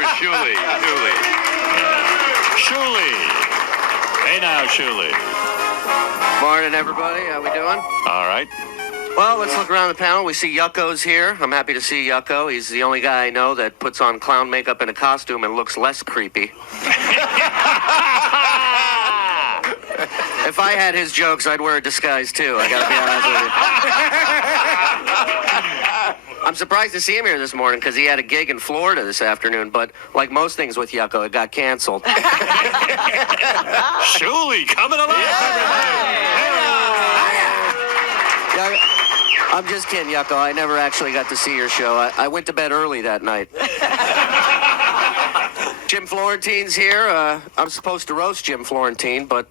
for Shuli. Shuli. Hey now, Shuli. Morning, everybody. How we doing? All right. Well, let's look around the panel. We see Yucko's here. I'm happy to see Yucko. He's the only guy I know that puts on clown makeup and a costume and looks less creepy. If I had his jokes, I'd wear a disguise, too. I gotta be honest with you. I'm surprised to see him here this morning because he had a gig in Florida this afternoon, but like most things with Yucko, it got canceled. Shuli coming alive, Yeah, I'm just kidding, Yucko. I never actually got to see your show. I went to bed early that night. Jim Florentine's here. I'm supposed to roast Jim Florentine, but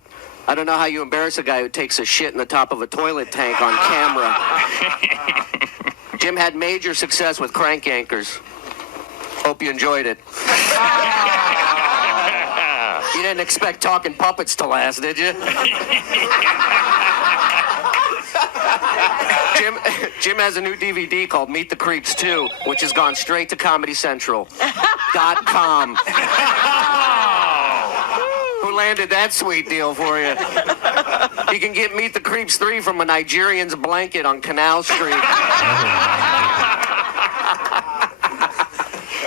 I don't know how you embarrass a guy who takes a shit in the top of a toilet tank on camera. Jim had major success with crank anchors. Hope you enjoyed it. You didn't expect talking puppets to last, did you? Jim has a new DVD called Meet the Creeps 2, which has gone straight to ComedyCentral.com. Who landed that sweet deal for you? You can get Meet the Creeps 3 from a Nigerian's blanket on Canal Street.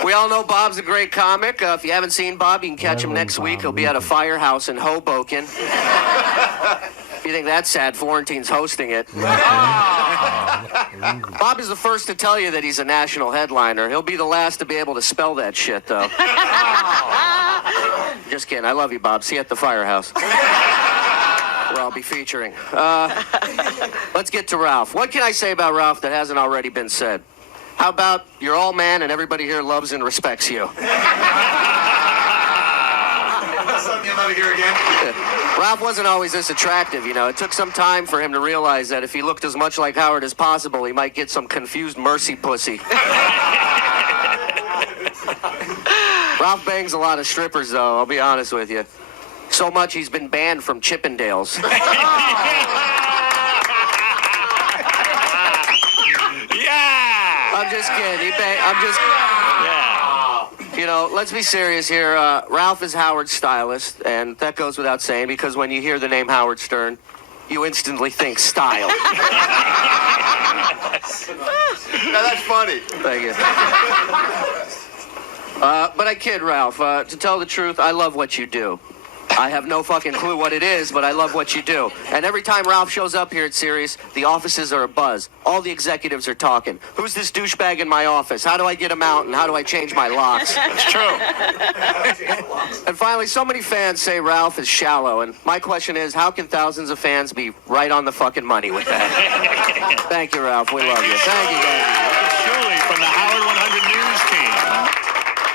We all know Bob's a great comic. If you haven't seen Bob, you can catch him next week. He'll be at a firehouse in Hoboken. If you think that's sad, Florentine's hosting it. Bob is the first to tell you that he's a national headliner. He'll be the last to be able to spell that shit, though. Just kidding. I love you, Bob. See you at the firehouse. Where I'll be featuring. Let's get to Ralph. What can I say about Ralph that hasn't already been said? How about you're all man and everybody here loves and respects you? Ralph wasn't always this attractive, you know. It took some time for him to realize that if he looked as much like Howard as possible, he might get some confused mercy pussy. Ralph bangs a lot of strippers, though, I'll be honest with you. So much he's been banned from Chippendales. I'm just kidding. You know, let's be serious here. Ralph is Howard's stylist, and that goes without saying because when you hear the name Howard Stern, you instantly think style. Now that's funny. Thank you. But I kid, Ralph. To tell the truth, I love what you do. I have no fucking clue what it is, but I love what you do. And every time Ralph shows up here at Sirius, the offices are abuzz. All the executives are talking. Who's this douchebag in my office? How do I get him out, and how do I change my locks? It's true. And finally, so many fans say Ralph is shallow, and my question is, how can thousands of fans be right on the fucking money with that? Thank you, Ralph. We love you. Thank you, guys. Shuli from the Howard 100 News team.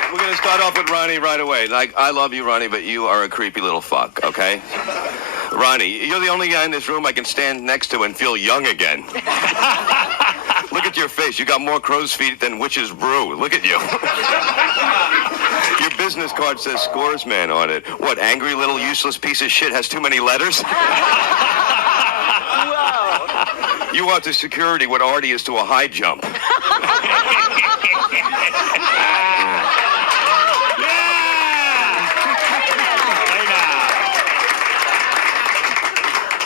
We're going to start off with Ronnie right away. Like, I love you, Ronnie, but you are a creepy little fuck, okay? Ronnie, you're the only guy in this room I can stand next to and feel young again. Look at your face. You got more crow's feet than witch's brew. Look at you. Your business card says Scores Man on it. What, angry little useless piece of shit has too many letters? Whoa. You are to security what Artie is to a high jump.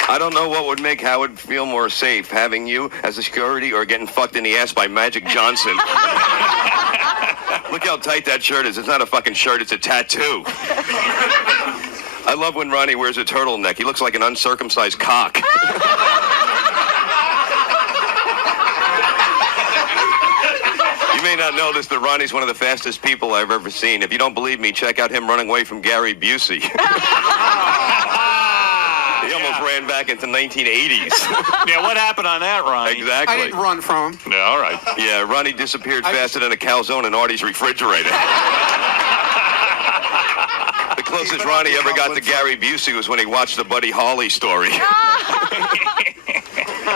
I don't know what would make Howard feel more safe, having you as a security or getting fucked in the ass by Magic Johnson. Look how tight that shirt is. It's not a fucking shirt, it's a tattoo. I love when Ronnie wears a turtleneck. He looks like an uncircumcised cock. You may not know this, but Ronnie's one of the fastest people I've ever seen. If you don't believe me, check out him running away from Gary Busey. He almost ran back into 1980s. Yeah, what happened on that, Ronnie? Exactly. I didn't run from him. Yeah, all right. Yeah, Ronnie disappeared faster than a calzone in Artie's refrigerator. The closest Ronnie ever got to Gary Busey was when he watched the Buddy Holly story.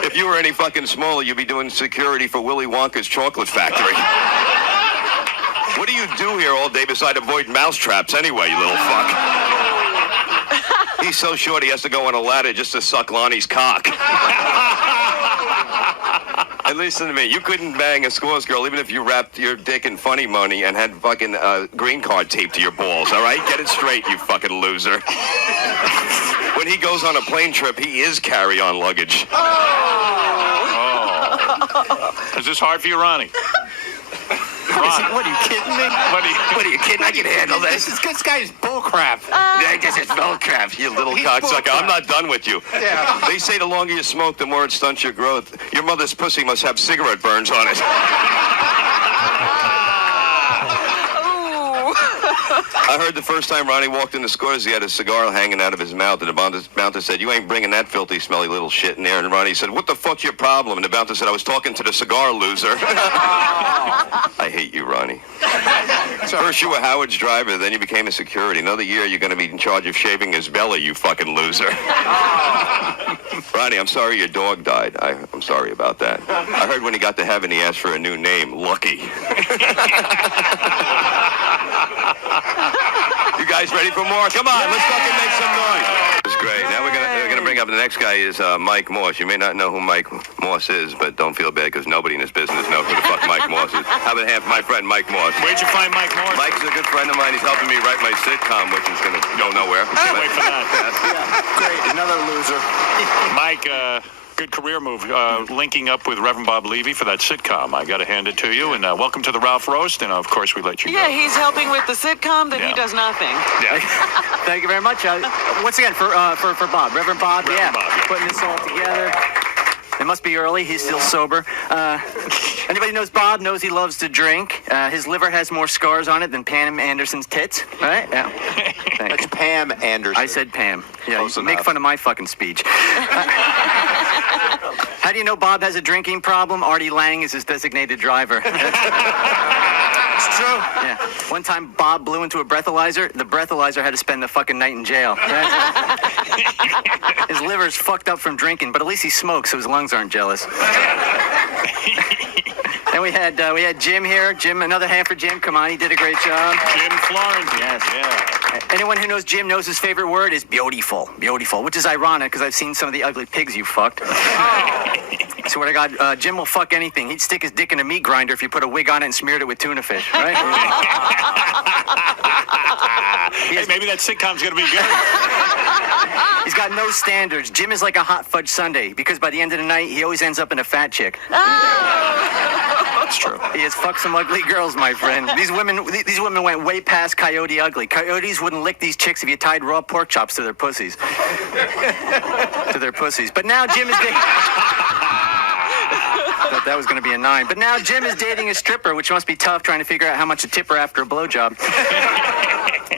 If you were any fucking smaller, you'd be doing security for Willy Wonka's chocolate factory. What do you do here all day beside avoid mousetraps anyway, you little fuck? He's so short he has to go on a ladder just to suck Lonnie's cock. And listen to me. You couldn't bang a scores girl even if you wrapped your dick in funny money and had fucking green card taped to your balls, all right? Get it straight, you fucking loser. When he goes on a plane trip, he is carry-on luggage. Oh. Is this hard for you, Ronnie? What, are you kidding me? What are you kidding? I can handle this. This guy is bullcrap. I guess it's bullcrap, you little cocksucker. I'm not done with you. Yeah. They say the longer you smoke, the more it stunts your growth. Your mother's pussy must have cigarette burns on it. I heard the first time Ronnie walked in the Scores, he had a cigar hanging out of his mouth, and the bouncer said, "You ain't bringing that filthy, smelly little shit in there." And Ronnie said, "What the fuck's your problem?" And the bouncer said, "I was talking to the cigar loser." I hate you, Ronnie. First you were Howard's driver, then you became a security. Another year you're going to be in charge of shaving his belly, you fucking loser. Ronnie, I'm sorry your dog died. I'm sorry about that. I heard when he got to heaven he asked for a new name, Lucky. You guys ready for more? Come on, let's fucking make some noise. It's great. Now we're gonna bring up the next guy is Mike Morse. You may not know who Mike Morse is, but don't feel bad because nobody in this business knows who the fuck Mike Morse is. How about half my friend Mike Morse? Where'd you find Mike Morse? Mike's a good friend of mine. He's helping me write my sitcom, which is gonna go nowhere. Can't wait for that. Great, another loser. Mike, good career move, linking up with Reverend Bob Levy for that sitcom. I got to hand it to you, and welcome to the Ralph Roast, and of course we let you Yeah, go. he's helping with the sitcom, then Yeah. he does nothing. Yeah. Thank you very much. Once again, for Bob, Reverend Bob, Reverend Bob, yeah. putting this all together. It must be early. He's still sober. Anybody knows Bob knows he loves to drink. His liver has more scars on it than Pam Anderson's tits. Right? Yeah. That's Pam Anderson. I said Pam. Yeah, Close you make enough. fun of my fucking speech. How do you know Bob has a drinking problem? Artie Lang is his designated driver. It's true. Yeah. One time Bob blew into a breathalyzer. The breathalyzer had to spend the fucking night in jail. His liver's fucked up from drinking, but at least he smokes, so his lungs aren't jealous. And we had Jim here. Jim, another hand for Jim. Come on, he did a great job. Jim Florence. Yes. Yeah. Anyone who knows Jim knows his favorite word is beautiful. Beautiful, which is ironic because I've seen some of the ugly pigs you fucked. Swear to God, Jim will fuck anything. He'd stick his dick in a meat grinder if you put a wig on it and smeared it with tuna fish, right? Hey, maybe that sitcom's going to be good. He's got no standards. Jim is like a hot fudge sundae because by the end of the night, he always ends up in a fat chick. That's true. He has fucked some ugly girls, my friend. These women went way past coyote ugly. Coyotes wouldn't lick these chicks if you tied raw pork chops to their pussies. But now Jim is dating... Thought that was going to be a 9. But now Jim is dating a stripper, which must be tough trying to figure out how much to tip her after a blowjob.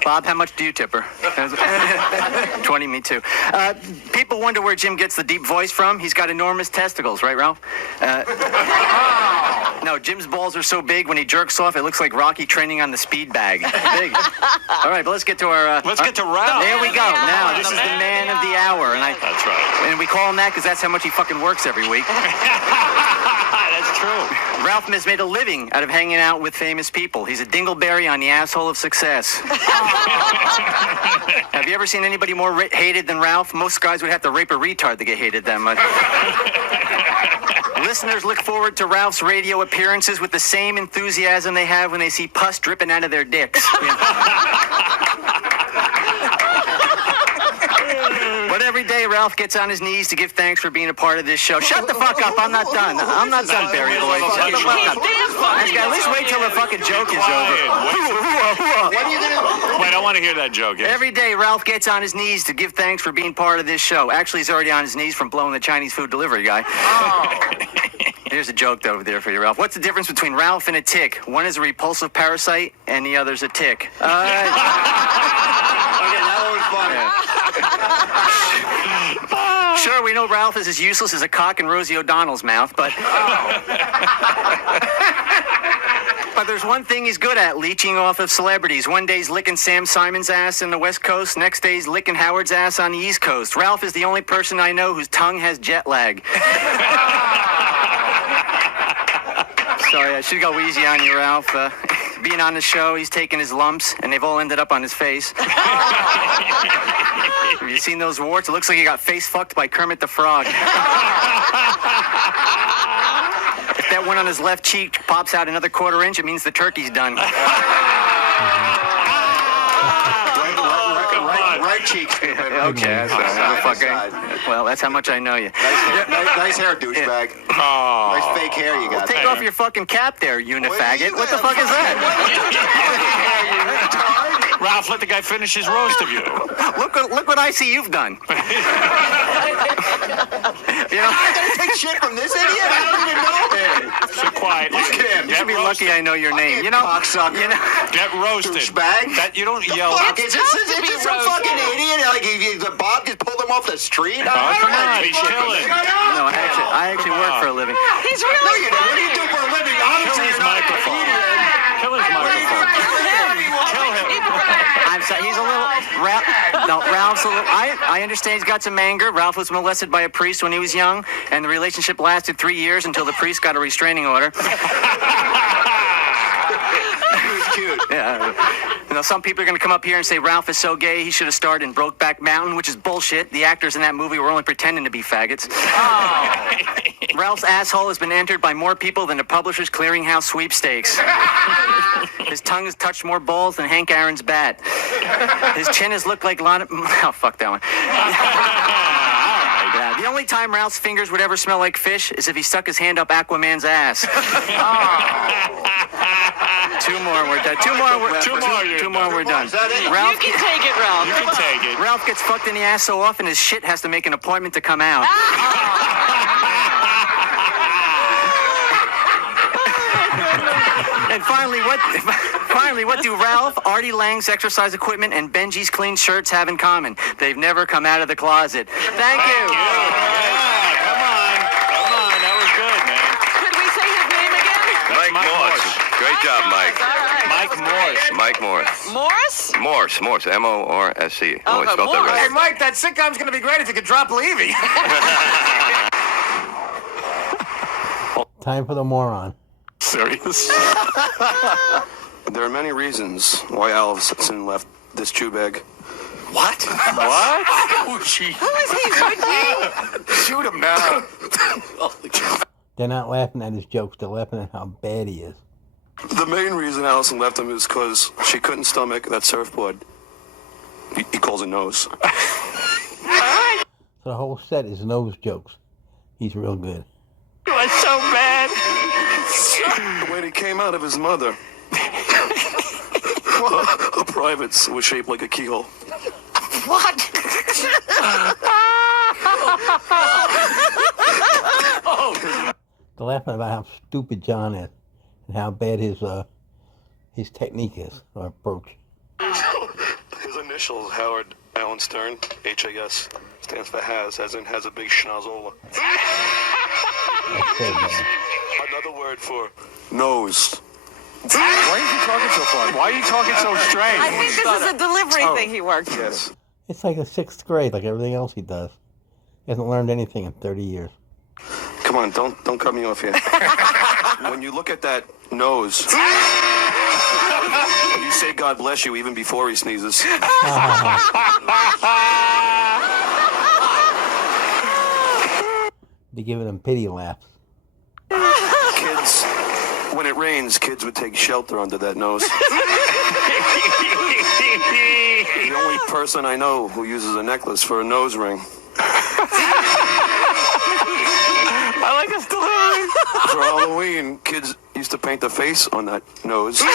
Bob, how much do you tip her? 20, me too. People wonder where Jim gets the deep voice from. He's got enormous testicles, right, Ralph? No, Jim's balls are so big when he jerks off, it looks like Rocky training on the speed bag. Big. All right, but let's get to our... Let's get to Ralph. There we go. Now, this is the man of the hour. That's right. And we call him that because that's how much he fucking works every week. That's true. Ralph has made a living out of hanging out with famous people. He's a dingleberry on the asshole of success. Have you ever seen anybody more hated than Ralph? Most guys would have to rape a retard to get hated that much. Listeners look forward to Ralph's radio appearances with the same enthusiasm they have when they see pus dripping out of their dicks. But every day, Ralph gets on his knees to give thanks for being a part of this show. Shut the fuck up. I'm not done. I'm not done, Barry boy. Shut the fuck up. At least wait till the fucking joke is over. Wait, I want to hear that joke. Yes. Every day, Ralph gets on his knees to give thanks for being part of this show. Actually, he's already on his knees from blowing the Chinese food delivery guy. Here's a joke over there for you, Ralph. What's the difference between Ralph and a tick? One is a repulsive parasite, and the other's a tick. Okay, that was funny. Sure, we know Ralph is as useless as a cock in Rosie O'Donnell's mouth, but... But there's one thing he's good at, leeching off of celebrities. One day he's licking Sam Simon's ass in the West Coast. Next day he's licking Howard's ass on the East Coast. Ralph is the only person I know whose tongue has jet lag. Sorry, I should go easy on you, Ralph. Being on the show, he's taken his lumps, and they've all ended up on his face. Have you seen those warts? It looks like he got face fucked by Kermit the Frog. if that one on his left cheek pops out another quarter inch, it means the turkey's done. Right cheek. Okay, well, that's how much I know you. Nice hair, douchebag. Oh. Nice fake hair you got. Take off your fucking cap there, unifaggot. What the fuck is that? Ralph, let the guy finish his roast of you. Look what I see you've done. You know, I gotta take shit from this idiot? I don't even know him. So quiet. Look at him. you should be lucky I know your name. You know, Get roasted. Douchebag. That you don't yell. Fuck, is this some fucking idiot? Like, Bob just pulled him off the street? Oh, come on, he's killing. No, I actually work for a living. He's really. No, you don't. What do you do for a living? Kill his microphone. Kill his microphone. Kill him. I'm sorry, he's a little. Ralph's a little. I understand he's got some anger. Ralph was molested by a priest when he was young, and the relationship lasted 3 years until the priest got a restraining order. Cute. Yeah. You know, some people are going to come up here and say Ralph is so gay he should have starred in Brokeback Mountain, which is bullshit. The actors in that movie were only pretending to be faggots. Oh. Ralph's asshole has been entered by more people than the Publishers Clearinghouse sweepstakes. His tongue has touched more balls than Hank Aaron's bat. His chin has looked like Lana... Oh, fuck that one. Yeah, the only time Ralph's fingers would ever smell like fish is if he stuck his hand up Aquaman's ass. Two more, we're done. Two more, we're done. Ralph, You can take it, Ralph. You can take it. Ralph gets fucked in the ass so often his shit has to make an appointment to come out. And finally, what do Ralph, Artie Lang's exercise equipment, and Benji's clean shirts have in common? They've never come out of the closet. Thank you. Yeah, come on. That was good, man. Could we say his name again? Mike Morse. Great job, Mike. Mike Morse. Mike Morse. Morse? Morse. M-O-R-S-E. Oh, I spelled that Morse. right. Hey, Mike, that sitcom's going to be great if you could drop Levy. Time for the moron. Serious? There are many reasons why Allison left this Jew bag. What? What? Who is he? Would you? Shoot him now. They're not laughing at his jokes. They're laughing at how bad he is. The main reason Allison left him is because she couldn't stomach that surfboard. He calls it nose. So the whole set is nose jokes. He's real good. It was so bad. The way he came out of his mother. Her privates were shaped like a keyhole. What? They're laughing about how stupid John is and how bad his technique is, or approach. His initials, Howard Allen Stern, H-A-S, stands for has, as in has a big schnozola. That's so bad. Another word for nose. Why are you talking so funny? Why are you talking so strange? I think this is a delivery thing he worked. Yes. It's like the 6th grade, like everything else he does. He hasn't learned anything in 30 years. Come on, don't cut me off here. When you look at that nose, you say God bless you even before he sneezes. They're giving him pity laughs. Kids, when it rains, kids would take shelter under that nose. The only person I know who uses a necklace for a nose ring. I like his delivery. For Halloween, kids used to paint a face on that nose and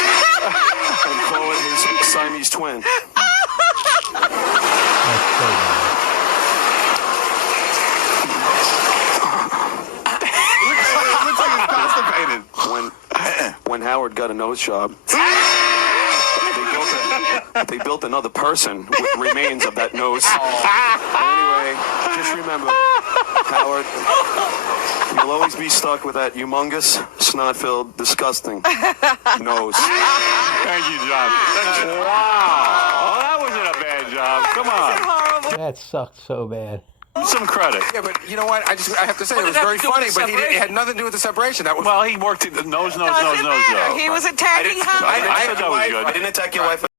call it his Siamese twin. That's so bad. Looks like he's constipated. When Howard got a nose job, they built another person with remains of that nose. Anyway, just remember, Howard, you'll always be stuck with that humongous, snot-filled, disgusting nose. Thank you, John. Wow. That wasn't a bad job. Come on. That sucked so bad. Some credit. Yeah, but you know what? I have to say it was very funny, but it had nothing to do with the separation. That was. Well, he worked at the nose. He was attacking Howard. I thought that was good. I didn't attack your wife.